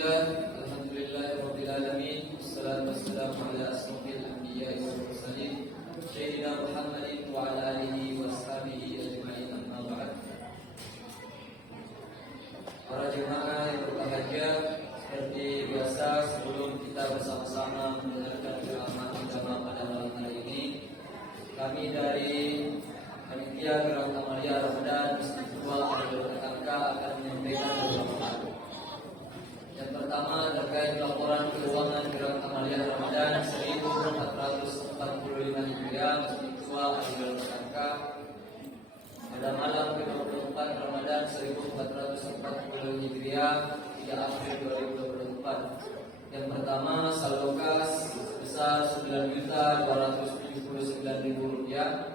Alhamdulillahirabbil alamin. Wassalatu wassalamu ala asrofil anbiya'i wal mursalin sayyidina Muhammadin wa ala alihi washabihi ajma'in, amma ba'd. Para jemaah yang berbahagia, seperti biasa sebelum kita bersama-sama mendengarkan ceramah agama pada malam hari ini, kami dari Panitia Gerak Amalia Ramadan Masjid Tua Kalijodo Ketangka akan menyampaikan beberapa hal. Yang pertama terkait laporan keuangan Gerak Amalia Ramadan 1445 Hijriah Masjid Tua Kalijodo Ketangka pada malam ke-24 Ramadan 1440 Hijriah 3 April 2024. Yang pertama, saldo kas sebesar Rp9.279.000.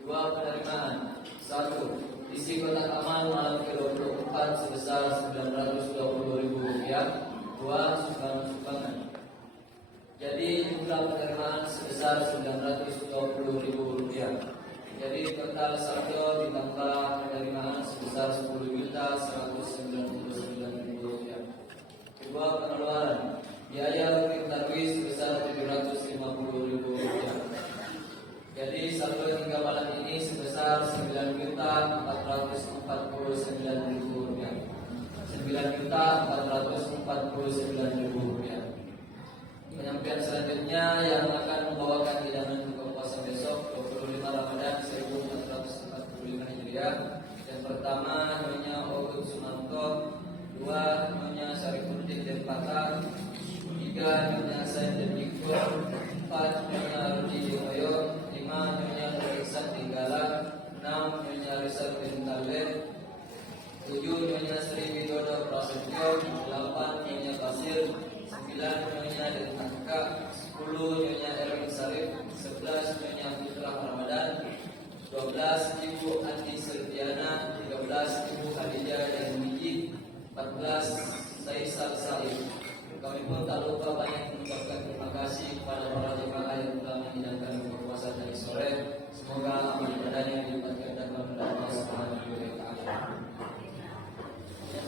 Dua, penerimaan. 1. Isi kotak amal malam ke-24 sebesar Rp920.000. 2. Sumbangan. Jadi jumlah penerimaan sebesar Rp920.000. Jadi total saldo ditambah penerimaan sebesar Rp10.199.000. Kedua, pengeluaran. Biaya rutin tarwis sebesar Rp750.000. Jadi saldo hingga malam ini sebesar Rp9.449.000. Rp9.449.000. Penyampaian selanjutnya yang akan membawakan hidangan buka puasa besok 25 Ramadan 1445 Hijriah. Yang pertama Nyonya Ogut Sumanto, 2 Nyonya Syarifuddin Denpata, 3 Nyonya Said Dendikur, 4 Nyonya Rudi Dewoyo, 5 Nyonya Nuriksan Tinggala, 6 Nyonya Rizal bin Talib, 7 Nyonya Sri Widodo Prasetyo, 8 Nyonya Basir, 9 Nyonya Denpaka, 10 Nyonya Erwin Sarif, 11 Nyonya Putra Ramadan, 12 Ibu Andi Serdiana, 13 Ibu Khadijah dan Miji, 14 Saisal Said. Kami pun tak lupa banyak mengucapkan terima kasih kepada para jemaah yang telah menghidangkan buka puasa dari sore. Semoga amal ibadahnya dilipat dan Allah Subhanahu wa taala.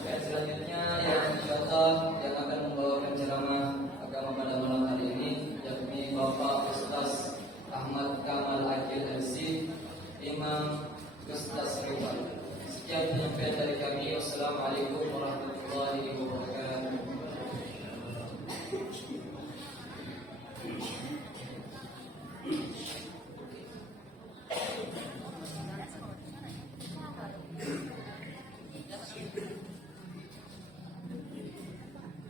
Yang selanjutnya yang insyaallah yang akan membawakan ceramah agama pada malam hari ini yakni Bapak Ustaz Ahmad Kamal Akil MC, Imam Ustaz Ridwan. Sekian penyampaian dari kami. Wassalamualaikum warahmatullahi wabarakatuh.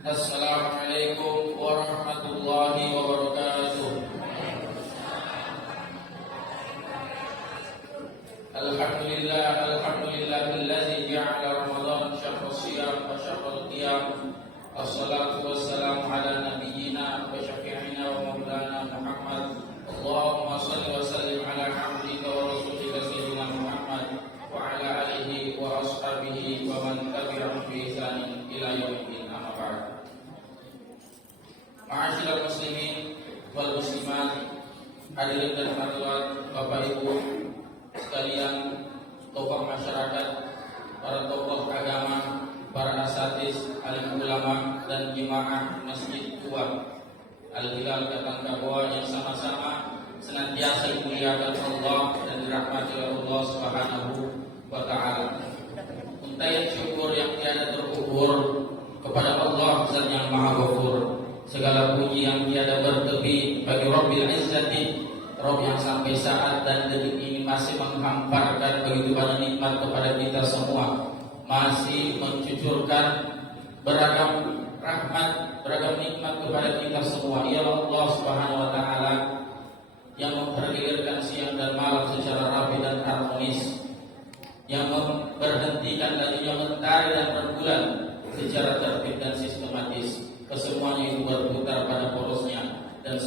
Assalamualaikum warahmatullahi wabarakatuh. Alhamdulillahilladzi ja'ala Ramadan syahra shiyam wa syahra qiyam. Assalatu wassalamu ala nabiyyina wa syafi'ina wa maulana Muhammad. Allahumma shalli wa sallim ala abdika wa rasulika sayyidina Muhammad wa ala alihi wa ashabihi wa man tabi'ahum bi ihsanin ila yaumil amma ba'd. Ma'asyiral muslimin wal muslimat, hadirin dan hadirat Bapak Ibu sekalian, tokoh masyarakat, para tokoh agama, para asatidz, alim ulama dan jemaah Masjid Tua Al-Hilal Ketangka yang sama-sama senantiasa dimuliakan Allah dan dirahmati oleh Allah Subhanahu wa taala. Untaian syukur yang tiada terukur kepada Allah Zat yang Maha Ghafur. Segala puji yang tiada bertepi bagi Rabbil Izzati, Rabb yang sampai saat dan detik ini masih menghamparkan begitu banyak nikmat kepada kita semua, masih mencucurkan beragam rahmat, beragam nikmat kepada kita semua. Ya Allah Subhanahu wa taala yang mempergilirkan siang dan malam secara rapi dan harmonis, yang memberhentikan tadinya mentari dan rembulan secara tertib dan sistematis. Kesemuanya itu berputar pada porosnya dan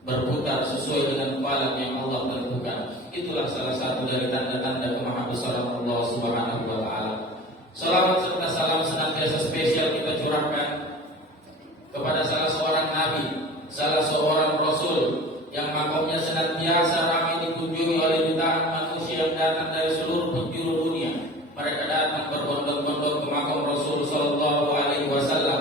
berputar sesuai dengan falak yang Allah tentukan. Itulah salah satu dari tanda-tanda kemahabesaraan Allah Subhanahu wa taala. Salawat serta salam senantiasa spesial kita curahkan kepada salah seorang nabi, salah seorang rasul yang makamnya senantiasa ramai dikunjungi oleh jutaan manusia yang datang dari seluruh penjuru dunia. Mereka datang berbondong-bondong ke makam Rasul sallallahu alaihi wasallam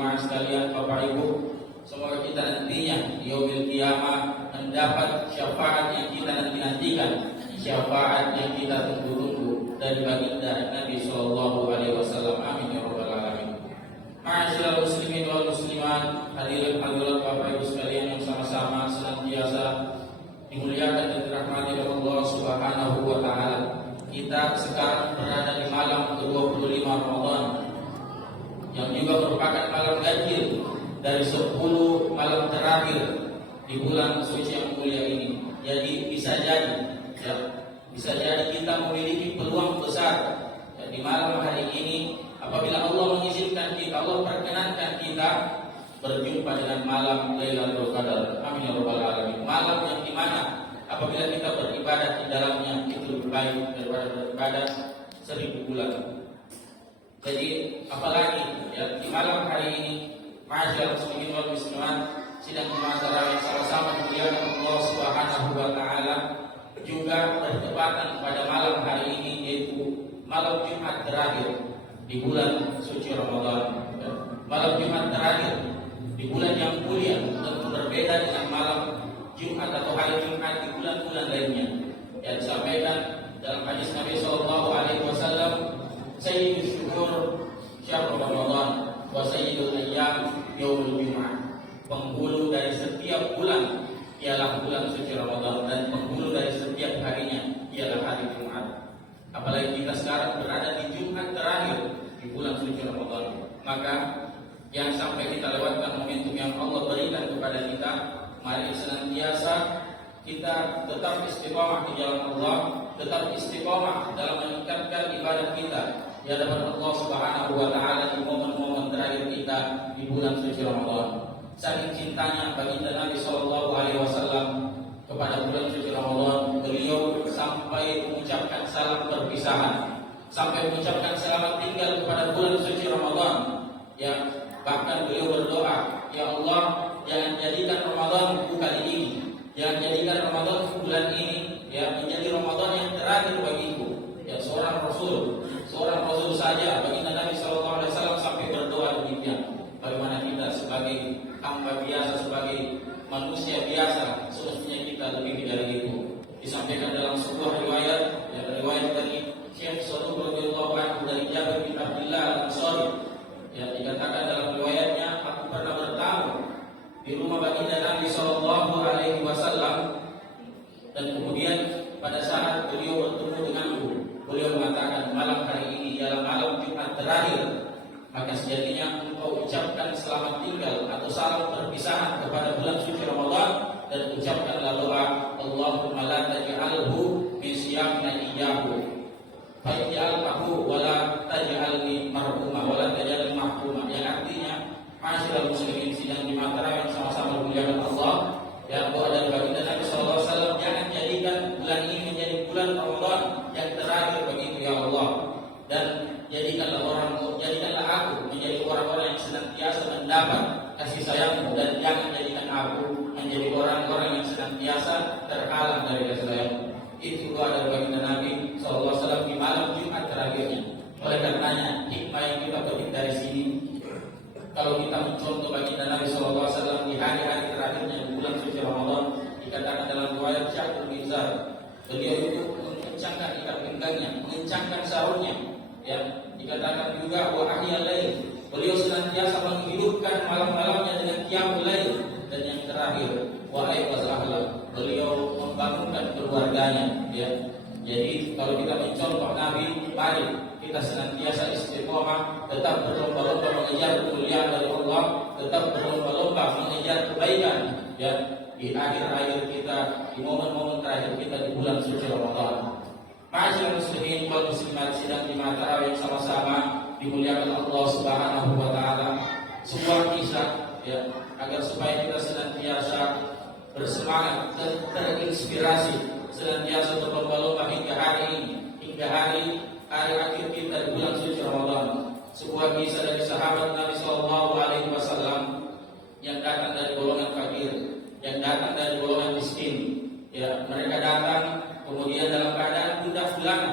jemaah sekalian, Bapak Ibu, semoga kita nantinya di yaumil qiyamah mendapat syafaat yang kita nantikan, syafaat yang kita tunggu-tunggu dari baginda Nabi sallallahu alaihi wasallam. Amin ya rabbal alamin. Ma'asyiral muslimin wal muslimat, hadirin hadirat Bapak Ibu sekalian yang sama-sama senantiasa dimuliakan dan dirahmati oleh Allah Subhanahu wa taala. Kita sekarang berada di malam ke-25 Ramadan yang juga merupakan malam ganjil dari 10 malam terakhir di bulan suci yang mulia ini. Jadi bisa jadi kita memiliki peluang besar di malam hari ini apabila Allah mengizinkan kita, Allah perkenankan kita berjumpa dengan malam Lailatul Qadar. Amin ya rabbal alamin. Malam yang dimana apabila kita beribadah di dalamnya itu lebih baik daripada beribadah 1000 bulan. Jadi apalagi ya di malam hari ini, ma'asyiral muslimin wal muslimat, sidang Jumat tarawih sama-sama dimuliakan Allah Subhanahu wa taala, juga bertepatan pada malam hari ini yaitu malam Jumat terakhir di bulan suci Ramadan. Malam Jumat terakhir di bulan yang mulia tentu berbeda dengan malam Jumat atau hari Jumat di bulan-bulan lainnya. Yang disampaikan dalam hadis Nabi sallallahu alaihi wasallam, Sayyidus syuhur syahrul Ramadan wa sayyidul ayyam yaumul Jumat. Penghulu dari setiap bulan ialah bulan suci Ramadan, dan penghulu dari setiap harinya ialah hari Jumat. Apalagi kita sekarang berada di Jumat terakhir di bulan suci Ramadan, maka yang sampai kita lewatkan momentum yang Allah berikan kepada kita, mari senantiasa kita tetap istiqomah di jalan Allah, tetap istiqomah dalam meningkatkan ibadah kita di hadapan Allah Subhanahu wa taala di momen-momen terakhir kita di bulan suci Ramadan. Saking cintanya baginda Nabi sallallahu alaihi wasallam kepada bulan suci Ramadan, beliau sampai mengucapkan salam perpisahan, sampai mengucapkan selamat tinggal kepada bulan suci Ramadan. Ya, bahkan beliau berdoa, ya Allah, jangan jadikan Ramadan kali ini, jangan jadikan Ramadan bulan ini ya menjadi Ramadan yang terakhir bagiku. Ya, seorang Rasul saja baginda Nabi sallallahu alaihi wasallam sampai berdoa demikian. Bagaimana kita sebagai hamba biasa, sebagai manusia biasa, semestinya kita lebih dari itu. Disampaikan dalam sebuah riwayat, ya, riwayat dari Syekh Saduq radhiyallahu anhu dari Jabir bin Abdullah Al-Ansari, ya, dikatakan dalam riwayatnya, aku pernah bertamu di rumah baginda Nabi sallallahu alaihi wasallam, dan kemudian pada saat beliau bertemu denganku, beliau mengatakan, malam hari ini ialah malam Jumat terakhir, maka sejatinya engkau ucapkan selamat tinggal atau salam perpisahan kepada bulan suci Ramadan, dan ucapkanlah doa, Allahumma la taj'alhu min siyamina iyyahu fa'ij'alhu wa la taj'alni marhuma wa la taj'alni mahruma. Yang artinya, ma'asyiral muslimin sidang di Mataram yang sama-sama dimuliakan Allah, ya, doa dari baginda Nabi sallallahu alaihi wasallam, jangan jadikan bulan ini menjadi bulan Ramadan yang terakhir bagiku ya Allah, dan jadikanlah aku menjadi orang-orang yang senantiasa mendapat kasih sayangmu, dan jangan jadikan aku menjadi orang-orang yang senantiasa terhalang dari kasih sayangmu. Itu doa dari baginda Nabi sallallahu alaihi wasallam di malam Jumat terakhirnya. Oleh karenanya, hikmah yang kita petik dari sini, kalau kita mencontoh baginda Nabi sallallahu alaihi wasallam di hari-hari terakhirnya di bulan suci Ramadan, dikatakan dalam riwayat Syahrul Mizar, beliau itu mengencangkan ikat pinggangnya, mengencangkan sahurnya. Ya, dikatakan juga wa ahyal lail, beliau senantiasa menghidupkan malam-malamnya dengan qiyamul lail, dan yang terakhir wa aiqaz ahla, beliau membangunkan keluarganya. Ya, jadi kalau kita mencontoh Nabi, mari kita senantiasa istiqomah, tetap berlomba-lomba mengejar kemuliaan dari Allah, tetap berlomba-lomba mengejar kebaikan. Ya, di akhir-akhir kita, di momen-momen terakhir kita di bulan suci Ramadan. Ma'asyiral muslimin wal muslimat sidang di Mataram yang sama-sama dimuliakan Allah Subhanahu wa taala. Sebuah kisah, ya, agar supaya kita senantiasa bersemangat dan terinspirasi, senantiasa berlomba-lomba hingga hari ini, hingga hari akhir kita di bulan suci Ramadan. Sebuah kisah dari sahabat Nabi sallallahu alaihi wasallam yang datang dari golongan fakir, yang datang dari golongan miskin. Ya, mereka datang kemudian dalam keadaan gundah gulana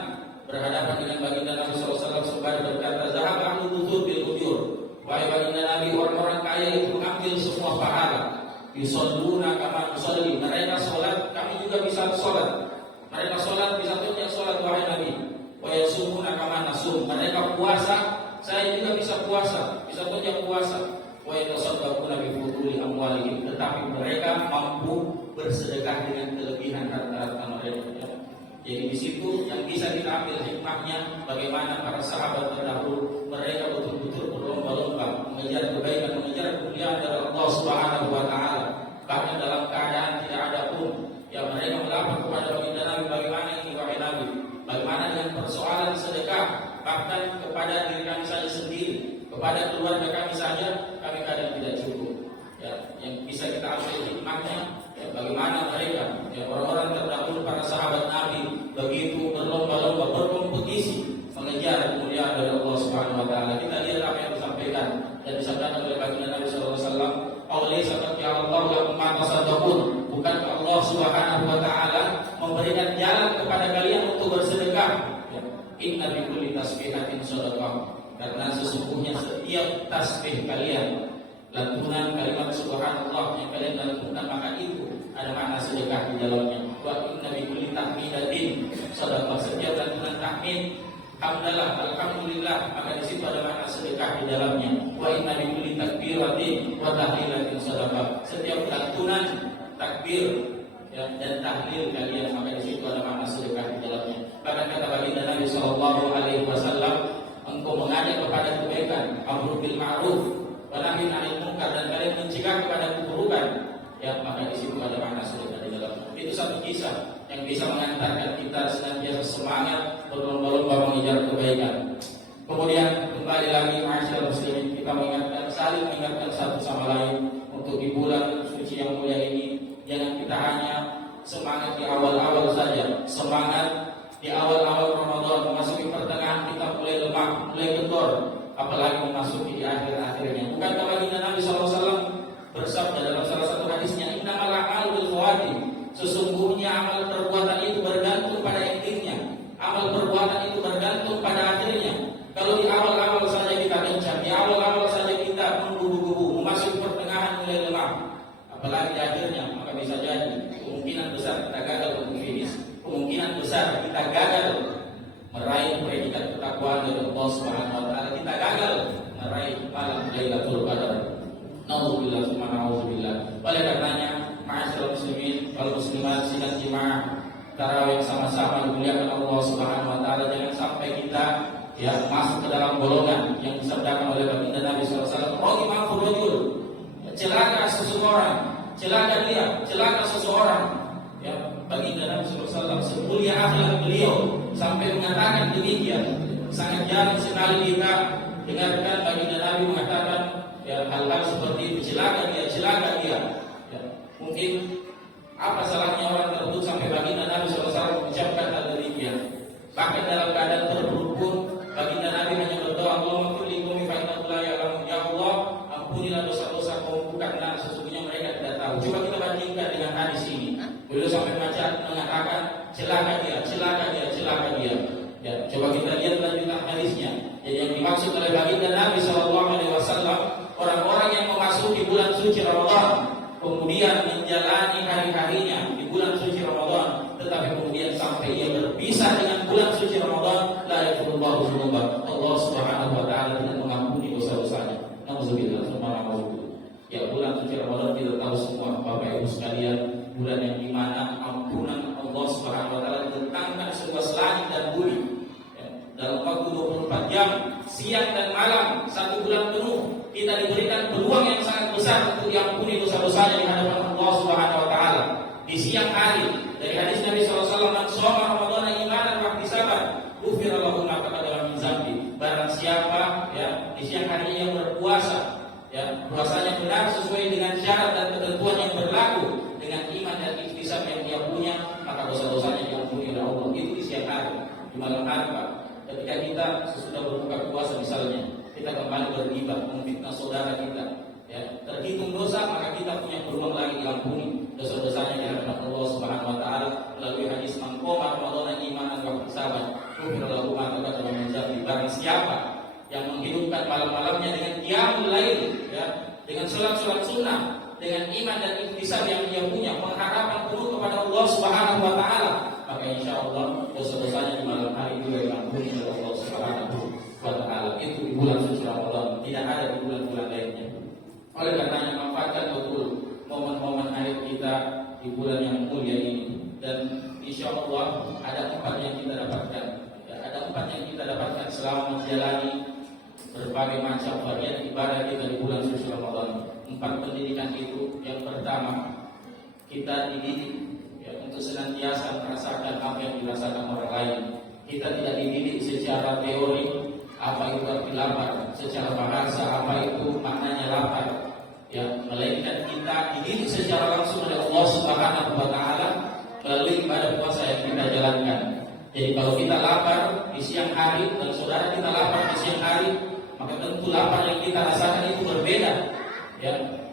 berhadapan dengan baginda Nabi sallallahu alaihi wasallam, berkata, "Zahab ahlu duzur bil ujur." Wahai baginda Nabi, orang-orang kaya itu mengambil semua pahala. Yusalluna kama nusalli. Mereka sholat, kami juga bisa sholat. Mereka sholat, bisa tunjuk sholat, wahai Nabi. Wa yasumuna kama nasum. Mereka puasa, saya juga bisa puasa, bisa tunjuk puasa. Wa yatasaddaquna bi fuduli amwalihim. Tetapi mereka mampu bersedekah dengan kelebihan harta-harta mereka. Jadi di situ yang bisa kita ambil hikmahnya, bagaimana para sahabat terdahulu mereka betul-betul berlomba-lomba mengejar kebaikan, mengejar kemuliaan dari Allah Subhanahu wa taala. Bahkan dalam keadaan tidak ada pun yang mereka melapor kepada baginda Nabi, bagaimana ini wahai Nabi? Bagaimana dengan persoalan sedekah? Bahkan kepada diri kami saja sendiri, kepada keluarga kami saja, kami kadang tidak cukup. Ya, yang bisa kita ambil hikmahnya, ya, bagaimana mereka, ya, orang-orang terdahulu para sahabat Nabi begitu berlomba-lomba, berkompetisi mengejar kemuliaan dari Allah Subhanahu wa taala. Kita lihat apa yang disampaikan dan disabdakan oleh baginda Nabi sallallahu alaihi wasallam, "Aulai sabaqi Allah lakum ma tasaddaqun." Bukankah Allah Subhanahu wa taala memberikan jalan kepada kalian untuk bersedekah? Ya. Inna bi kulli tasbihatin shadaqah. Karena sesungguhnya setiap tasbih kalian, lantunan kalimat subhanallah yang kalian lantunkan, maka itu ada makna sedekah di dalamnya. Wa inna bi kulli tahmidatin shadaqah. Setiap lantunan tahmid, hamdalah, alhamdulillah, maka di situ ada makna sedekah di dalamnya. Wa inna bi kulli takbiratin wa tahlilatin shadaqah. Setiap lantunan takbir, ya, dan tahlil kalian, maka di situ ada makna sedekah di dalamnya. Bahkan kata baginda Nabi sallallahu alaihi wasallam, engkau mengajak kepada kebaikan, amru bil ma'ruf wa nahi 'anil munkar, dan kalian mencegah kepada keburukan, ya, maka di situ ada makna sedekah di dalamnya. Itu satu kisah yang bisa mengantarkan kita senantiasa semangat berlomba-lomba mengejar kebaikan. Kemudian kembali lagi masyarakat muslimin, kita mengingatkan, saling mengingatkan satu sama lain untuk di bulan suci yang mulia ini. Jangan kita hanya semangat di awal-awal saja, semangat di awal-awal Ramadan, memasuki pertengahan kita mulai lemah, mulai kendor, apalagi memasuki di akhir-akhirnya. Bukankah baginda Nabi SAW bersabda dalam salah satu hadisnya, innamal a'malu bil khawatim. Sesungguhnya amal perbuatan itu bergantung pada endingnya. Amal perbuatan itu bergantung pada akhirnya. Kalau di awal-awal saja kita kencang, di awal-awal saja kita menggubu-gubu, memasuki pertengahan mulai lemah, apalagi di akhirnya, maka bisa jadi kemungkinan besar kita gagal untuk finish. Kemungkinan besar kita gagal meraih predikat ketakwaan dari Allah Subhanahu wa taala. Kita gagal meraih malam Lailatul Qadar. Nauzubillah tsumma nauzubillah. Oleh karenanya, ma'asyiral muslimin wal muslimat, sidang jemaah tarawih sama-sama dimuliakan Allah Subhanahu wa taala. Jangan sampai kita, ya, masuk ke dalam golongan yang disabdakan oleh baginda Nabi sallallahu alaihi wasallam, "Raqima furujul." Celaka seseorang, celaka dia, celaka seseorang. Ya, baginda Nabi sallallahu alaihi wasallam semulia akhlak beliau sampai mengatakan demikian. Sangat jarang sekali kita dengarkan baginda Nabi mengatakan, ya, hal-hal seperti itu, celaka dia, celaka dia. Ya, mungkin apa salahnya orang tersebut sampai baginda Nabi sallallahu alaihi wasallam mengucapkan hal demikian? Bahkan dalam keadaan terburuk pun baginda Nabi hanya berdoa, Allahumma kulli qawmi fa innahu la ya'lamun. Ya Allah, ampunilah dosa-dosa kaumku karena sesungguhnya mereka tidak tahu. Coba kita bandingkan dengan hadis ini. Beliau sampai mengatakan celaka dia, celaka dia, celaka dia. Ya, coba kita lihat lanjutan hadisnya. Jadi yang dimaksud oleh baginda Nabi sallallahu alaihi wasallam, orang-orang yang memasuki bulan suci Ramadan, kemudian menjalani hari-harinya di bulan suci Ramadan, tetapi kemudian sampai ia berpisah dengan bulan suci Ramadan, la yaghfirullahu dzunuba. Allah Subhanahu wa taala tidak mengampuni dosa-dosanya. Nauzubillah tsumma nauzubillah. Ya, bulan suci Ramadan kita tahu semua Bapak Ibu sekalian, bulan yang dimana ampunan Allah Subhanahu wa taala ditentangkan seluas langit dan bumi. Ya, dalam waktu 24 jam, siang dan malam, satu bulan penuh, kita diberikan peluang yang sangat besar untuk diampuni dosa-dosanya di hadapan Allah Subhanahu wa taala. Di siang hari, dari hadis Nabi sallallahu alaihi wasallam, "Man shoma Ramadan imanan wa ihtisaban, ghufira lahu ma taqaddama min dzambi." Barang siapa, ya, di siang hari yang berpuasa, ya, puasanya benar sesuai dengan syarat dan ketentuan yang berlaku, dengan iman dan ihtisab yang dia punya, maka dosa-dosanya diampuni oleh Allah. Itu di siang hari. Di malam hari, Pak, ketika kita sesudah berbuka puasa misalnya, kita kembali bergibah, memfitnah saudara kita, ya, terhitung dosa, maka kita punya peluang lagi diampuni dosa-dosanya di hadapan Allah Subhanahu wa taala melalui hadis man qama Ramadan imanan wa ihtisaban ghufira lahu ma taqaddama min dzambi. Barang siapa yang menghidupkan malam-malamnya dengan qiyamul lail, ya, dengan sholat sunnah, dengan iman dan ihtisab yang dia punya, pengharapan penuh kepada Allah Subhanahu wa taala, maka insya Allah dosa-dosanya di malam hari juga diampuni oleh Allah Subhanahu wa taala. Itu di bulan suci Ramadan, tidak ada di bulan-bulan lainnya. Oleh karenanya manfaatkan betul momen-momen akhir kita di bulan yang mulia ini, dan insya Allah ada 4 yang kita dapatkan. Ada 4 yang kita dapatkan selama menjalani berbagai macam bagian ibadah kita di bulan suci Ramadan. 4 pendidikan itu, yang pertama, kita dididik untuk senantiasa merasakan apa yang dirasakan orang lain. Kita tidak dididik secara teori apa itu arti lapar, secara bahasa apa itu maknanya lapar, melainkan kita dididik secara langsung oleh Allah Subhanahu wa taala melalui ibadah puasa yang kita jalankan. Jadi kalau kita lapar di siang hari dan saudara kita lapar di siang hari, maka tentu lapar yang kita rasakan itu berbeda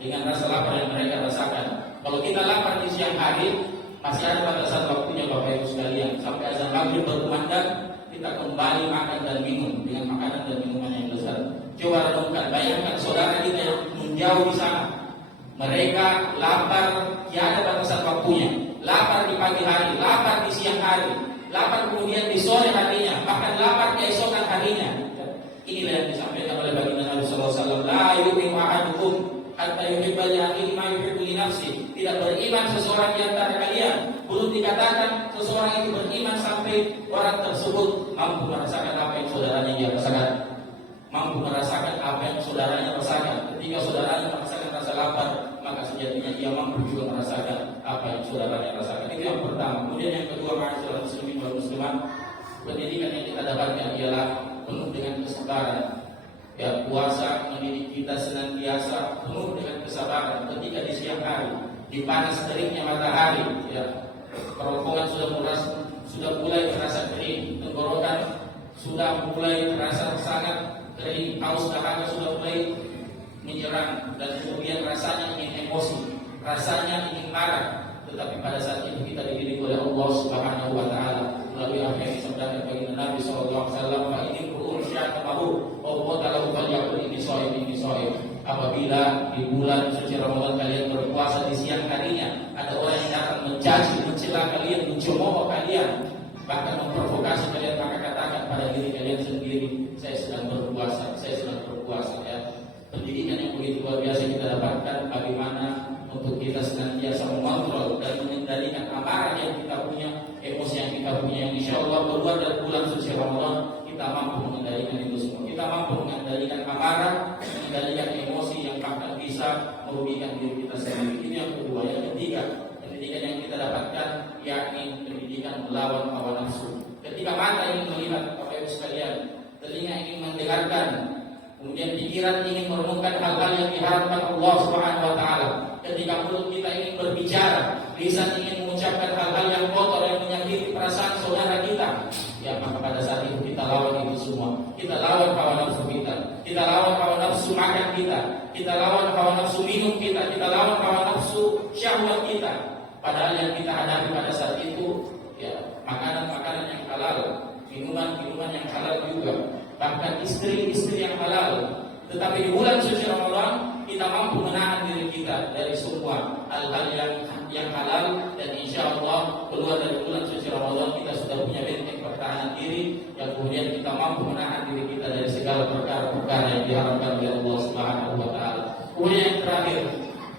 dengan rasa lapar yang mereka rasakan. Kalau kita lapar di siang hari, masih ada batasan waktunya Bapak Ibu sekalian, sampai azan maghrib berkumandang kita kembali makan dan minum dengan makanan dan minuman yang besar. Coba renungkan, bayangkan saudara kita yang menjauh di sana, mereka lapar, tiada batasan waktunya. Lapar di pagi hari, lapar di siang hari, lapar kemudian di sore harinya, bahkan lapar keesokan harinya. Inilah yang disampaikan oleh baginda Nabi sallallahu alaihi wasallam, la yu'minu ahadukum hatta yuhibba li akhihi ma yuhibbu li nafsihi. Tidak beriman seseorang di antara kalian, belum dikatakan seseorang itu beriman sampai orang tersebut mampu merasakan apa yang saudaranya dia rasakan. Mampu merasakan apa yang saudaranya rasakan. Ketika saudaranya merasakan rasa lapar, maka sejatinya dia mampu juga merasakan apa yang saudaranya rasakan. Itu yang pertama. Kemudian yang kedua, ma'asyiral muslimin wal muslimat, pendidikan yang kita dapatkan ialah penuh dengan kesabaran. Puasa mendidik kita senantiasa penuh dengan kesabaran. Ketika di siang hari, di panas teriknya matahari, kerongkongan sudah mulai terasa kering, tenggorokan sudah mulai terasa sangat kering, haus dahaga sudah mulai menyerang, dan kemudian rasanya ingin emosi, rasanya ingin marah. Tetapi pada saat itu kita dididik oleh Allah Subhanahu wa taala melalui apa yang disabdakan bagi Nabi sallallahu alaihi wasallam, "Fa ini qul sya'amahu wa qala falyaqul ini shaim." Apabila di bulan suci Ramadan kalian berpuasa di siang harinya, ada orang yang datang mencaci, mencela kalian, mencemooh kalian, bahkan memprovokasi kalian, maka katakan pada diri kalian sendiri, saya sedang berpuasa, saya sedang berpuasa. Pendidikan yang begitu luar biasa kita dapatkan, bagaimana untuk kita senantiasa mengontrol dan mengendalikan amarah yang kita punya, emosi yang kita punya, yang insya Allah keluar dari bulan suci Ramadan kita mampu mengendalikan itu semua. Kita mampu mengendalikan amarah, mengendalikan emosi yang bahkan bisa merugikan diri kita sendiri. Ini yang kedua. Yang ketiga, pendidikan yang kita dapatkan yakni pendidikan melawan hawa nafsu. Ketika mata ingin melihat, Bapak Ibu sekalian, telinga ingin mendengarkan, kemudian pikiran ingin merenungkan hal-hal yang diharapkan Allah Subhanahu wa taala. Ketika mulut kita ingin berbicara, lisan ingin mengucapkan hal-hal yang kotor yang menyakiti perasaan saudara kita, maka pada saat itu kita lawan itu semua. Kita lawan hawa nafsu kita lawan hawa nafsu makan kita lawan hawa nafsu minum kita lawan hawa nafsu syahwat kita. Padahal yang kita hadapi pada saat itu makanan-makanan yang halal, minuman-minuman yang halal juga, bahkan istri-istri yang halal. Tetapi di bulan suci Ramadan kita mampu menahan diri kita dari semua hal-hal yang halal, dan insya Allah keluar dari bulan suci Ramadan kita sudah punya benteng pertahanan diri yang kemudian kita mampu menahan diri kita dari segala perkara-perkara yang diharapkan oleh Allah Subhanahu wa taala. Kemudian yang terakhir,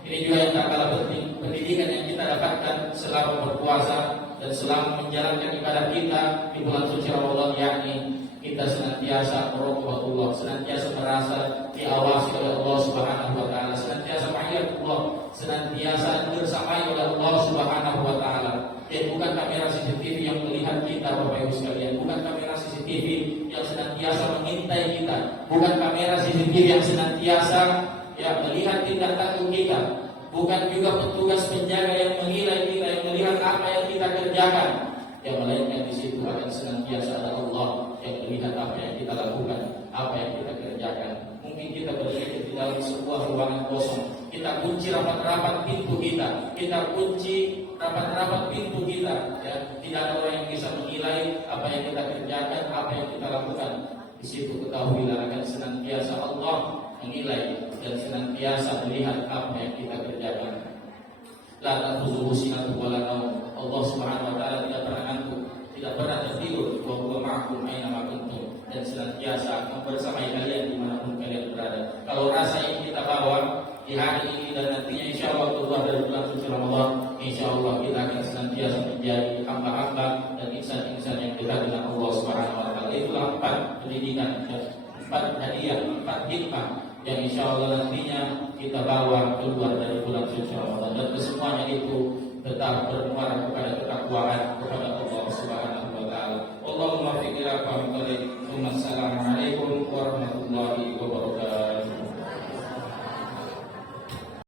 ini juga yang tak kalah penting, pendidikan yang kita dapatkan selama berpuasa dan selama menjalankan ibadah kita di bulan suci Ramadan, yakni kita senantiasa meraqabah, senantiasa merasa diawasi oleh Allah Subhanahu wa taala, senantiasa ma'iyatullah, senantiasa bersamai oleh Allah Subhanahu wa taala. Dan bukan kamera CCTV yang melihat kita, Bapak Ibu sekalian, bukan kamera CCTV yang senantiasa mengintai kita, bukan kamera CCTV yang senantiasa melihat tindak tanduk kita, bukan juga petugas penjaga yang menilai kita, yang melihat apa yang kita kerjakan, yang melainkan di situ akan senantiasa ada Allah yang melihat apa yang kita lakukan, apa yang kita kerjakan. Mungkin kita berada di dalam sebuah ruangan kosong, kita kunci rapat-rapat pintu kita kunci rapat-rapat pintu kita, tidak ada orang yang bisa menilai apa yang kita kerjakan, apa yang kita lakukan. Di situ ketahuilah akan senantiasa Allah menilai dan senantiasa melihat apa yang kita kerjakan. La ta'khudhuhu sinatun wa la naum. Allah Subhanahu wa taala tidak pernah ngantuk, tidak pernah tertidur. Wa huwa ma'akum aina ma kuntum, dan senantiasa akan bersamai kalian dimanapun kalian berada. Kalau rasa ini kita bawa di hari ini dan nantinya insyaallah keluar dari bulan suci Ramadan, insyaallah kita akan senantiasa menjadi hamba-hamba dan insan-insan yang dekat dengan Allah Subhanahu wa taala. Itulah 4 pendidikan, 4 hadiah, 4 hikmah yang insyaallah nantinya kita bawa keluar dari bulan suci Ramadan, dan kesemuanya itu tetap bermuara kepada ketakwaan, kepada